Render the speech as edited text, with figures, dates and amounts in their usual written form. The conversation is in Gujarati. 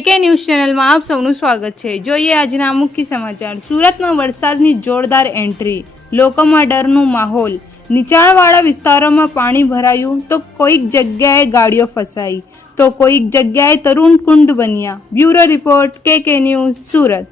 કે ન્યૂઝ ચેનલમાં આપ સૌનું સ્વાગત છે। જોઈએ આજના મુખ્ય સમાચાર। સુરતમાં વરસાદની જોરદાર એન્ટ્રી, લોકોમાં ડરનો માહોલ। નીચાણવાળા વિસ્તારોમાં પાણી ભરાયું તો કોઈક જગ્યાએ ગાડીઓ ફસાઈ તો કોઈક જગ્યાએ તરુણ કુંડ બન્યા। બ્યુરો રિપોર્ટ, કે ન્યૂઝ, સુરત।